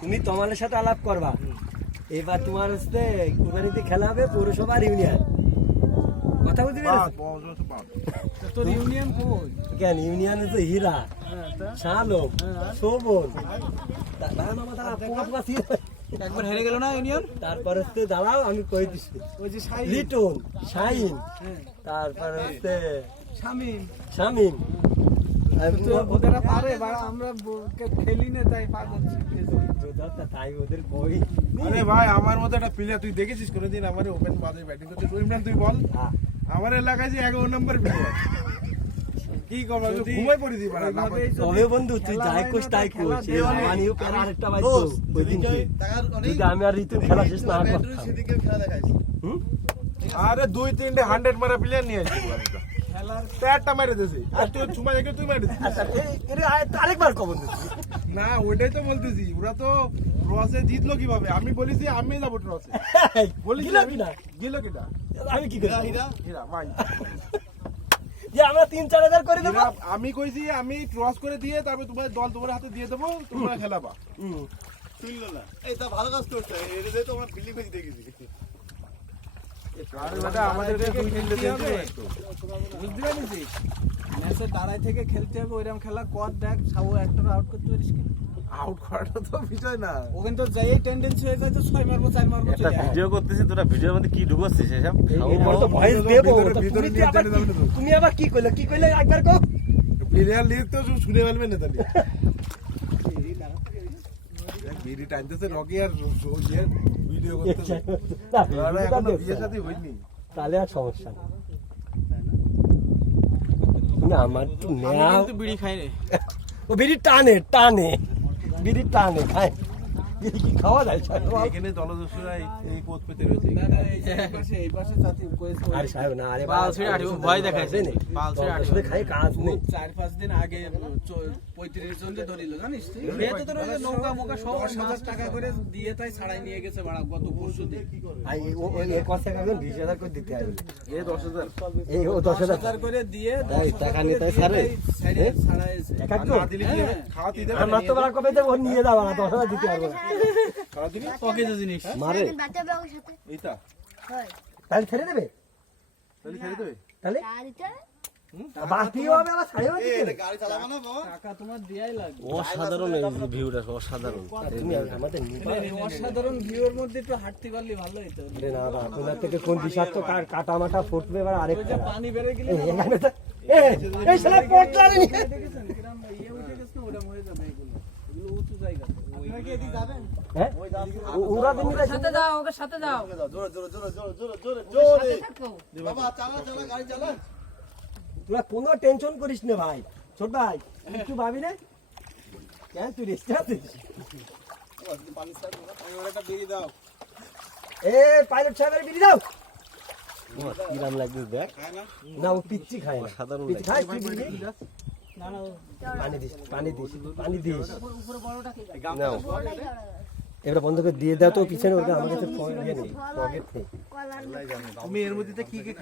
তুমি তোমাদের সাথে আলাপ করবা। এবার তোমার হচ্ছে কুরবানিতে খেলা হবে পৌরসভার ইউনিয়ন। কথা বুঝতে পেরেছ? তোর ইউনিয়ন কেন ইউনিয়ন হচ্ছে হীরা হ্যাঁ তা? শোভন তা- ছিল। একবার হেরে গেল না ইউনিয়ন? তারপর হচ্ছে দাঁড়াও আমি কই দিচ্ছি ওই যে লিটন শাহিন হ্যাঁ তারপর হচ্ছে শামিম। শামিম। তো ওদেরা পারে আমরা খেলি না তাই পাগল তাই ওদের কই? আরে ভাই আমার মতো একটা প্লেয়ার তুই দেখেছিস কোনোদিন? আমার ওপেন বাজে ব্যাটিং করতে। ইমরান তুই বল। হ্যাঁ। আমার এলাকায় যে এগারো নম্বর প্লেয়ার কি করব যদি ঘুমাই তবে বন্ধু তুই যাই কোস তাই খেলা কোস মানিও প্যার আরেকটা বাইতো ওই দিন যদি আমি আর ঋতু খেলা শেষ না করতাম আরে দুই তিনটে হান্ড্রেড মারা প্লেয়ার নিয়ে। খেলার প্যাটটা মেরে দিয়েছি। আর তুই চুমা দেখে তুই মেরে দিছিস আচ্ছা আরেকবার কবর না ওইটাই তো বলতেছি। ওরা তো টসে জিতলো কীভাবে? আমি বলেছি আমি যাব দিল আমি। কি না আমি কি করি? হীরা ভাই। যে আমরা তিন চার হাজার করে দেবো? আমি কইছি আমি টস করে দিয়ে তারপর তোমার দল তোমার হাতে দিয়ে দেবো তোমরা খেলাবা। হুম। আর বেটা আমাদেরকে দুই তিনটে খেলতে হবে। দিয়েছে। একটু। বুঝতে পারছিস? ম্যাচে দাঁড়ায় থেকে খেলতে হবে ওইরকম খেলা। কর দেখ সাবু একটা আউট করতে পারিস কি? আউট করাটা তো বিষয় না। ওখানে তো যাই টেন্ডেন্সি হয়ে যায় যে ছয় মারবো চার মারবো একটা ভিডিও করতেছি তোরা ভিডিওর মধ্যে কি ঢুকাচ্ছিস এসব। তো ভয়েস ভিতরে- দেবো ভিতরে- তুমি নিয়ে আবার চলে যাবে কি- না তুমি আবার কি কইলে কি কইলে একবার কো প্লেয়ার লিগ তো শুনে ফেলবে না তাহলে বিড়ি টানতেছে রকি আর ভিডিও করতেছে। তাহলে আর সমস্যা নেই। তুমি আমার তো নেওয়া বিড়ি খাই রে ও বিড়ি টানে টানে। বিড়ি টানে খায়। কি খাওয়া যায়? এখানে দলদস্যুরা এই- এই পেতে রয়েছে না, না, এই পাশে এই পাশে জাতি করেছে আরে সাহেব না আরে বাল ছেড়ে আঠিব, ভয় দেখাইছে। নেই। বাল ছেড়ে দশ খাই কাজ নেই। চার পাঁচ দিন আগে চ- পঁয়ত্রিশ জন ধরিল জানিস তুই? খেয়ে তো তোর নৌকা মোকা সব দশ টাকা করে দিয়ে তাই ছাড়াই নিয়ে গেছে বাড়া গত পরশু দিন। আর ও- ওই এক মাসে একজন বিশ করে দিতে হবে। এ দশ হাজার। এই ও দশ হাজার। হাজার করে দিয়ে তাই, টাকা নিয়ে ছাড়ে? ছাড়ে ছাড়াইছে। টাকা তো? না? হ্যাঁ। খাওয়াতে দেবে আর মাত্র বেলা কবে দেবো? নিয়ে যাব না দশ হাজার দিতে পারব না পকেটে জিনিস। মারে। বাচ্চা ব্যাগের সাথে। এইটা। তাহলে ছেড়ে দেবে? তাহলে ছেড়ে দেবে? তাহলে? গাড়িটা বাতিও হবে আবার ছাড়েও দিতে টাকা তোমার দেয়াই লাগবে। অসাধারণ এই ভিউটা অসাধারণ। তুমি আমাদের নিবা এই অসাধারণ ভিউর মধ্যে একটু হাঁটতে পারলে ভালো হতো আরে না বা আপনার থেকে কোন কাটা মাটা ফুটবে এবার আরেকটা। পানি বেড়ে গেলে এই এখানে তো এই এই শালা পটলা রে নিয়ে দেখেছেন কিরম ইয়ে উঠে গেছে না ওরম হয়ে যাবে এগুলো এগুলো উঁচু জায়গা যাবেন? হ্যাঁ? তোরা কোনো টেনশন করিস না ভাই। ছোট ভাই একটু ভাবি না? কেন তুই রেস্টে আছিস? এ পাইলট সাহেবের বিড়ি দাও। কিরাম লাগবে দেখ। না ও পিচ্ছি খায় না। অসাধারণ পিচ্ছি খায় তুই। পানি দিস পানি দিস পানি দিস। নাও। এবার বন্ধ করে দিয়ে দাও তো পিছনে ওটা আমার কাছে নেই পকেট নেই। কলার এর মধ্যে কি কি